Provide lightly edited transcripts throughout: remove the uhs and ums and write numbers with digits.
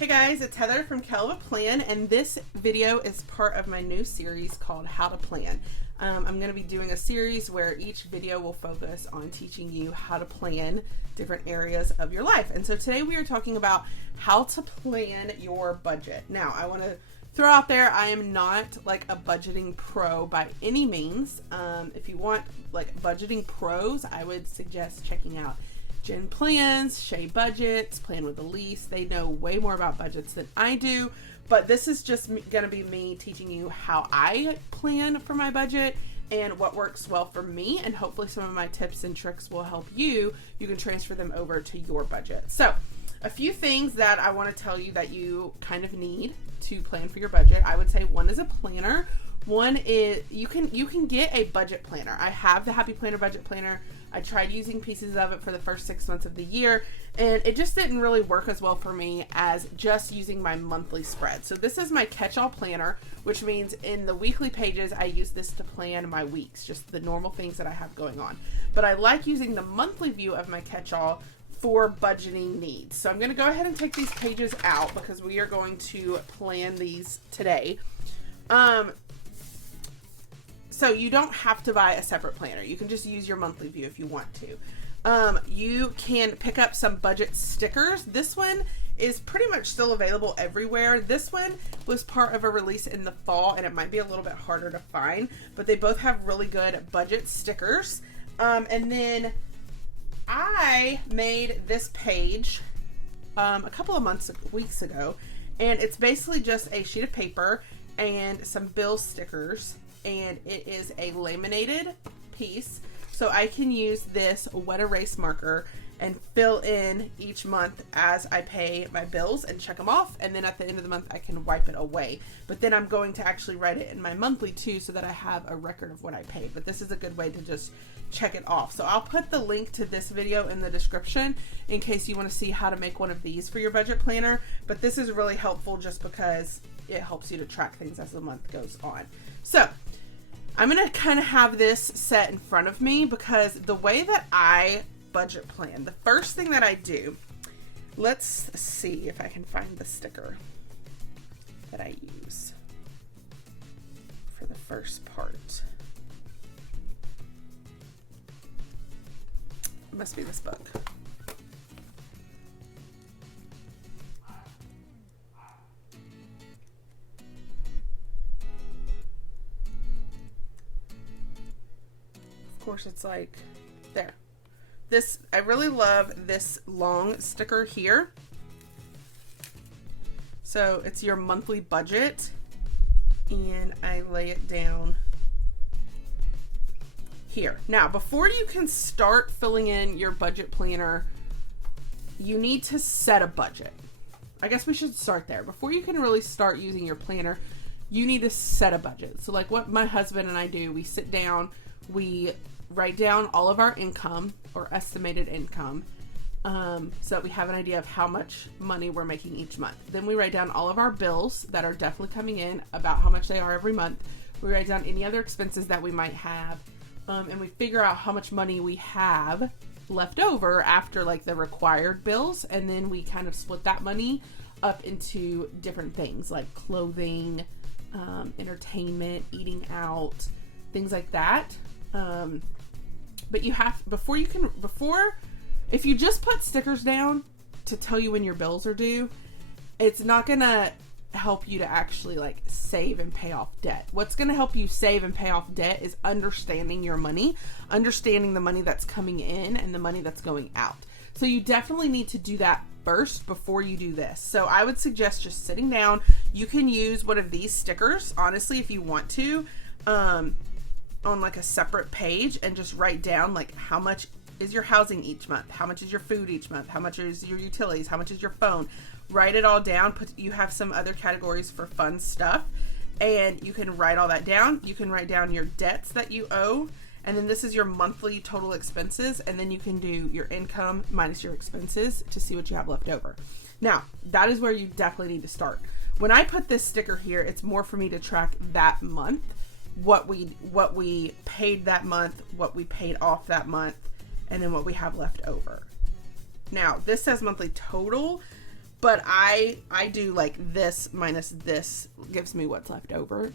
Hey guys, it's Heather from Kell Plan, and this video is part of my new series called How to Plan. I'm going to be doing a series where each video will focus on teaching you how to plan different areas of your life. And so today we are talking about how to plan your budget. Now, I want to throw out there, I am not like a budgeting pro by any means. If you want like budgeting pros, I would suggest checking out Jen Plans, Shay Budgets, Plan with Elise. They know way more about budgets than I do, but this is just going to be me teaching you how I plan for my budget and what works well for me, and hopefully some of my tips and tricks will help you. You can transfer them over to your budget. So, a few things that I want to tell you that you kind of need to plan for your budget. I would say one is a planner. One is you can get a budget planner. I have the Happy Planner budget planner. I tried using pieces of it for the first 6 months of the year, and it just didn't really work as well for me as just using my monthly spread. So this is my catch-all planner, which means in the weekly pages, I use this to plan my weeks, just the normal things that I have going on. But I like using the monthly view of my catch-all for budgeting needs. So I'm going to go ahead and take these pages out because we are going to plan these today. So you don't have to buy a separate planner. You can just use your monthly view if you want to. You can pick up some budget stickers. This one is pretty much still available everywhere. This one was part of a release in the fall, and it might be a little bit harder to find, but they both have really good budget stickers. And then I made this page a couple of weeks ago, and it's basically just a sheet of paper and some bill stickers, and it is a laminated piece, so I can use this wet erase marker and fill in each month as I pay my bills and check them off, and then at the end of the month I can wipe it away. But then I'm going to actually write it in my monthly too, so that I have a record of what I paid. But this is a good way to just check it off. So I'll put the link to this video in the description in case you want to see how to make one of these for your budget planner. But this is really helpful just because it helps you to track things as the month goes on. So I'm going to kind of have this set in front of me because the way that I budget plan, the first thing that I do, let's see if I can find the sticker that I use for the first part. It must be this book. Of course, it's like there. This, I really love this long sticker here. So it's your monthly budget, and I lay it down here. Now, before you can start filling in your budget planner, you need to set a budget. I guess we should start there. Before you can really start using your planner, you need to set a budget. So like what my husband and I do, we sit down, we write down all of our income or estimated income, so that we have an idea of how much money we're making each month. Then we write down all of our bills that are definitely coming in, about how much they are every month. We write down any other expenses that we might have, and we figure out how much money we have left over after like the required bills, and then we kind of split that money up into different things like clothing, entertainment, eating out, things like that. But you have, if you just put stickers down to tell you when your bills are due, it's not gonna help you to actually like save and pay off debt. What's gonna help you save and pay off debt is understanding your money, understanding the money that's coming in and the money that's going out. So you definitely need to do that first before you do this. So I would suggest just sitting down. You can use one of these stickers, honestly, if you want to, on like a separate page, and just write down like how much is your housing each month, how much is your food each month, how much is your utilities, how much is your phone. Write it all down. You have some other categories for fun stuff, and you can write all that down. You can write down your debts that you owe, and then this is your monthly total expenses, and then you can do your income minus your expenses to see what you have left over. Now, that is where you definitely need to start. When I put this sticker here, it's more for me to track that month, what we paid that month, what we paid off that month, and then what we have left over. Now, this says monthly total, But I do like this minus this gives me what's left over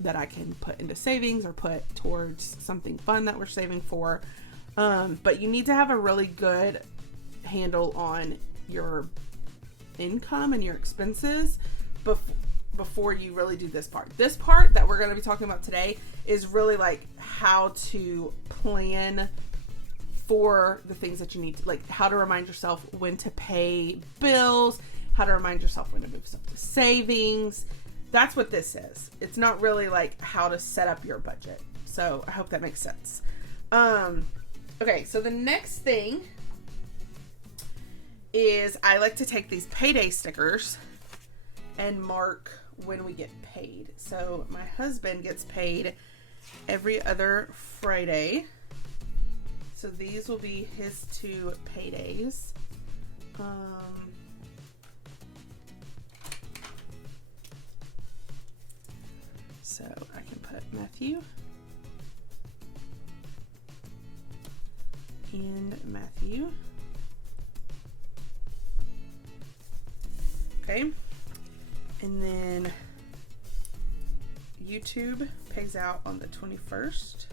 that I can put into savings or put towards something fun that we're saving for. But you need to have a really good handle on your income and your expenses before you really do this part. This part that we're going to be talking about today is really like how to plan for the things that you need to, like how to remind yourself when to pay bills, how to remind yourself when to move stuff to savings. That's what this is. It's not really like how to set up your budget. So I hope that makes sense. Okay, so the next thing is I like to take these payday stickers and mark when we get paid. So my husband gets paid every other Friday. So these will be his 2 paydays. So I can put Matthew and Matthew. Okay. And then YouTube pays out on the 21st.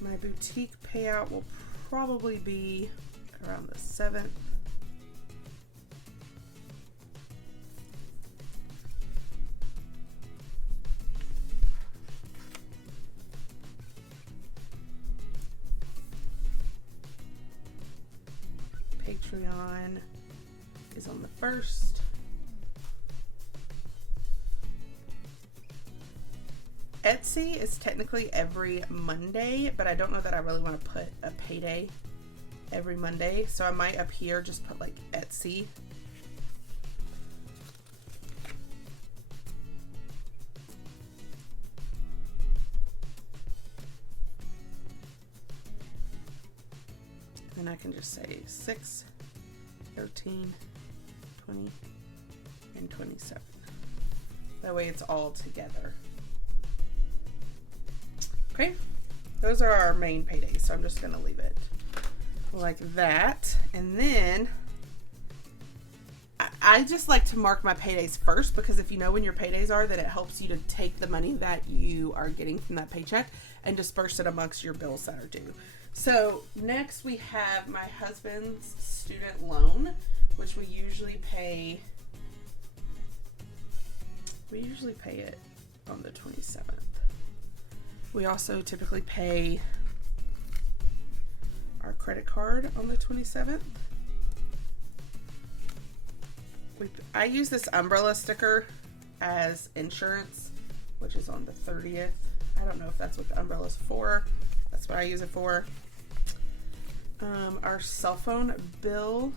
My boutique payout will probably be around the 7th. Patreon is on the 1st. Etsy is technically every Monday, but I don't know that I really want to put a payday every Monday. So I might up here just put like Etsy. And I can just say 6, 13, 20, and 27. That way it's all together. Okay, those are our main paydays, so I'm just going to leave it like that. And then I just like to mark my paydays first, because if you know when your paydays are, then it helps you to take the money that you are getting from that paycheck and disperse it amongst your bills that are due. So next we have my husband's student loan, which we usually pay it on the 27th. We also typically pay our credit card on the 27th. I use this umbrella sticker as insurance, which is on the 30th. I don't know if that's what the umbrella is for. That's what I use it for. Our cell phone bill,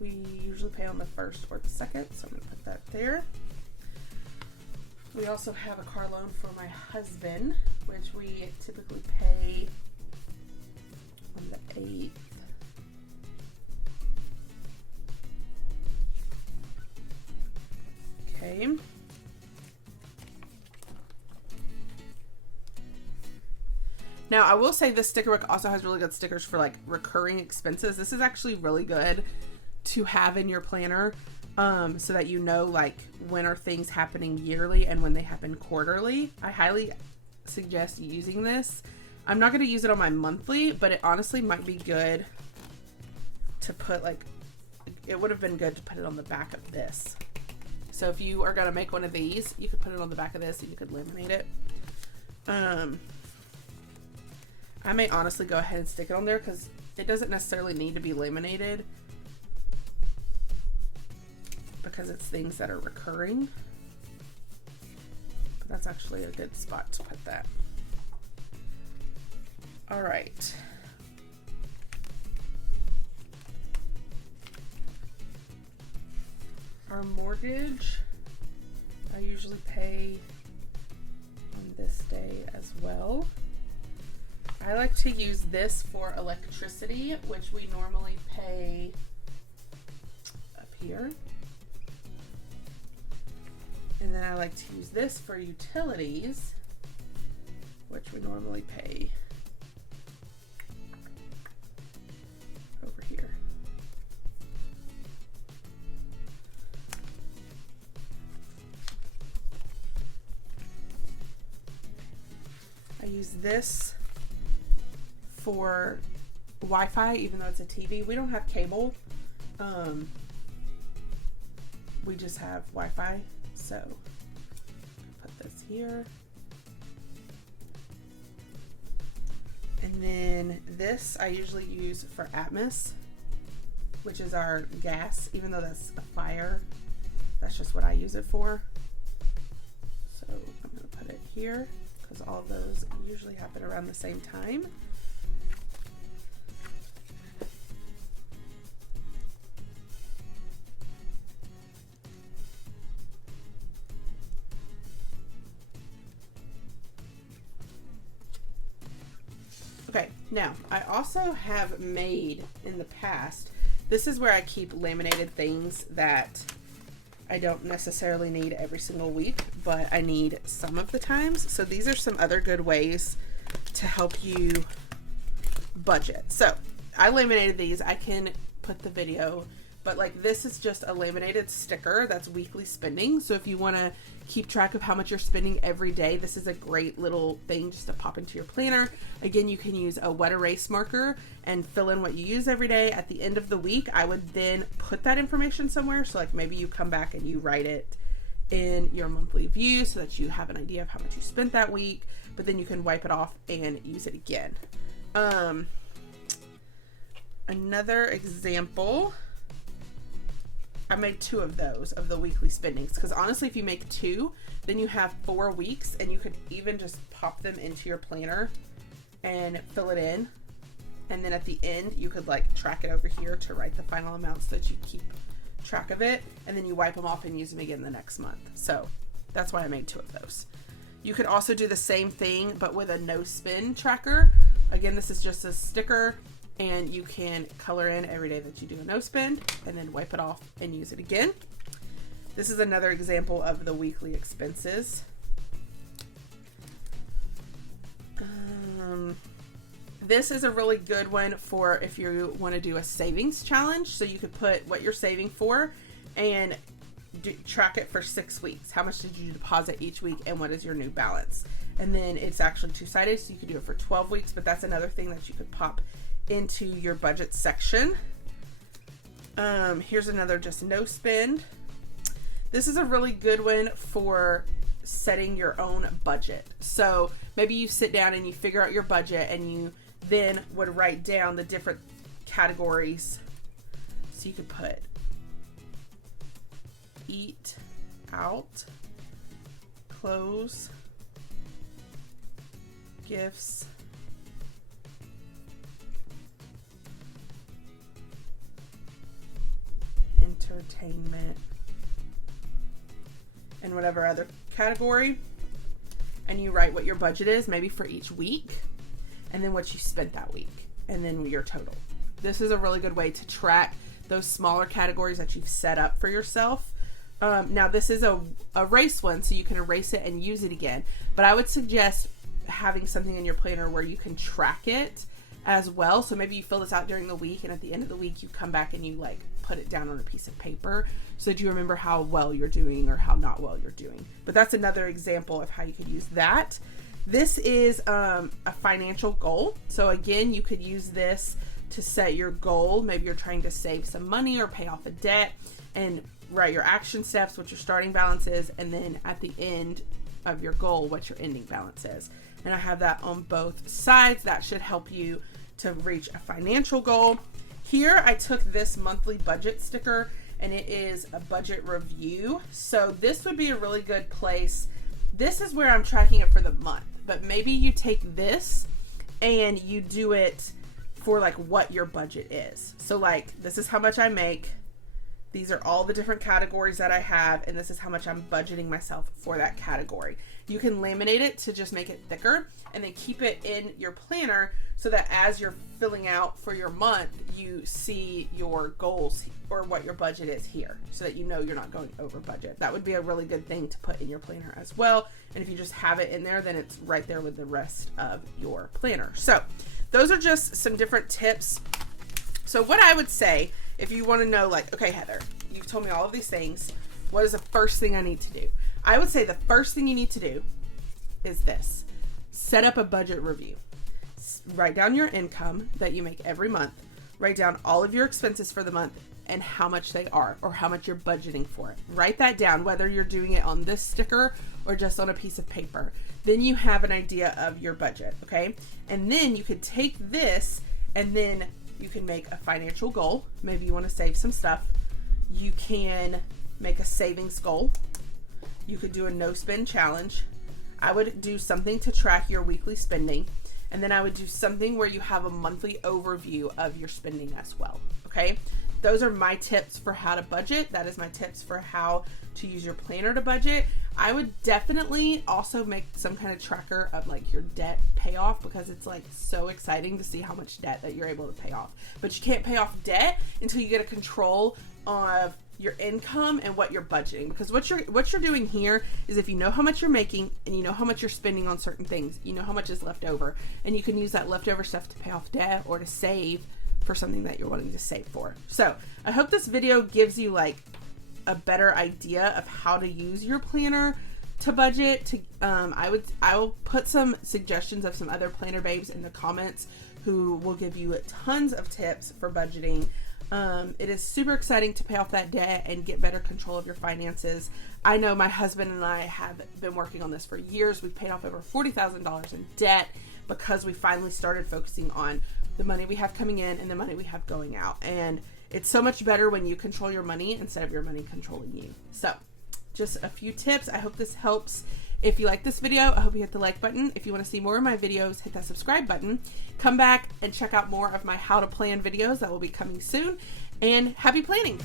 we usually pay on the 1st or the 2nd, so I'm going to put that there. We also have a car loan for my husband, which we typically pay on the 8th. Okay. Now, I will say this sticker book also has really good stickers for like recurring expenses. This is actually really good to have in your planner, so that you know like when are things happening yearly and when they happen quarterly. I highly suggest using this. I'm not going to use it on my monthly, but it honestly might be good to put like, it would have been good to put it on the back of this. So if you are going to make one of these, you could put it on the back of this and you could laminate it. I may honestly go ahead and stick it on there because it doesn't necessarily need to be laminated, because it's things that are recurring. But that's actually a good spot to put that. All right. Our mortgage, I usually pay on this day as well. I like to use this for electricity, which we normally pay up here. And then I like to use this for utilities, which we normally pay use this for Wi-Fi, even though it's a TV. We don't have cable. We just have Wi-Fi. So put this here. And then this I usually use for Atmos, which is our gas, even though that's a fire. That's just what I use it for. So I'm going to put it here because all of those usually happen around the same time. Okay, now I also have made in the past, this is where I keep laminated things that I don't necessarily need every single week, but I need some of the times. So these are some other good ways to help you budget. So I laminated these. I can put the video, but like this is just a laminated sticker that's weekly spending. So if you want to keep track of how much you're spending every day, this is a great little thing just to pop into your planner. Again, you can use a wet erase marker and fill in what you use every day. At the end of the week, I would then put that information somewhere. So like maybe you come back and you write it in your monthly view so that you have an idea of how much you spent that week, but then you can wipe it off and use it again. Another example, I made 2 of those of the weekly spendings, because honestly, if you make 2, then you have 4 weeks, and you could even just pop them into your planner and fill it in. And then at the end, you could like track it over here to write the final amounts so that you keep track of it. And then you wipe them off and use them again the next month. So that's why I made 2 of those. You could also do the same thing, but with a no spend tracker. Again, this is just a sticker, and you can color in every day that you do a no spend and then wipe it off and use it again. This is another example of the weekly expenses. This is a really good one for if you want to do a savings challenge. So you could put what you're saving for and track it for 6 weeks. How much did you deposit each week and what is your new balance? And then it's actually 2-sided, so you could do it for 12 weeks, but that's another thing that you could pop into your budget section. Here's another just no spend. This is a really good one for setting your own budget. So maybe you sit down and you figure out your budget, and you then would write down the different categories. So you could put eat out, clothes, gifts, entertainment, and whatever other category, and you write what your budget is maybe for each week, and then what you spent that week, and then your total. This is a really good way to track those smaller categories that you've set up for yourself. Now this is a erase one, so you can erase it and use it again, but I would suggest having something in your planner where you can track it as well. So maybe you fill this out during the week, and at the end of the week you come back and you like put it down on a piece of paper so that you remember how well you're doing or how not well you're doing. But that's another example of how you could use that. This is a financial goal. So again, you could use this to set your goal. Maybe you're trying to save some money or pay off a debt, and write your action steps, what your starting balance is, and then at the end of your goal, what your ending balance is. And I have that on both sides. That should help you to reach a financial goal. Here, I took this monthly budget sticker, and it is a budget review. So this would be a really good place. This is where I'm tracking it for the month, but maybe you take this and you do it for like what your budget is. So like, this is how much I make. These are all the different categories that I have, and this is how much I'm budgeting myself for that category. You can laminate it to just make it thicker, and then keep it in your planner so that as you're filling out for your month, you see your goals or what your budget is here, so that you know you're not going over budget. That would be a really good thing to put in your planner as well. And if you just have it in there, then it's right there with the rest of your planner. So those are just some different tips. So what I would say, if you want to know, like, okay, Heather, you've told me all of these things. What is the first thing I need to do? I would say the first thing you need to do is this. set up a budget review. Write down your income that you make every month. Write down all of your expenses for the month and how much they are, or how much you're budgeting for it. Write that down, whether you're doing it on this sticker or just on a piece of paper. Then you have an idea of your budget, okay? And then you could take this and then you can make a financial goal. Maybe you want to save some stuff. You can make a savings goal. You could do a no spend challenge. I would do something to track your weekly spending. And then I would do something where you have a monthly overview of your spending as well, okay? Those are my tips for how to budget. That is my tips for how to use your planner to budget. I would definitely also make some kind of tracker of like your debt payoff, because it's like so exciting to see how much debt that you're able to pay off. But you can't pay off debt until you get a control of your income and what you're budgeting, because what you're doing here is, if you know how much you're making and you know how much you're spending on certain things, you know how much is left over, and you can use that leftover stuff to pay off debt or to save for something that you're wanting to save for. So I hope this video gives you like a better idea of how to use your planner to budget. I will put some suggestions of some other planner babes in the comments who will give you tons of tips for budgeting. It is super exciting to pay off that debt and get better control of your finances. I know my husband and I have been working on this for years. We've paid off over $40,000 in debt because we finally started focusing on the money we have coming in and the money we have going out. And it's so much better when you control your money instead of your money controlling you. So just a few tips. I hope this helps. If you like this video, I hope you hit the like button. If you want to see more of my videos, hit that subscribe button. Come back and check out more of my how to plan videos that will be coming soon. And happy planning!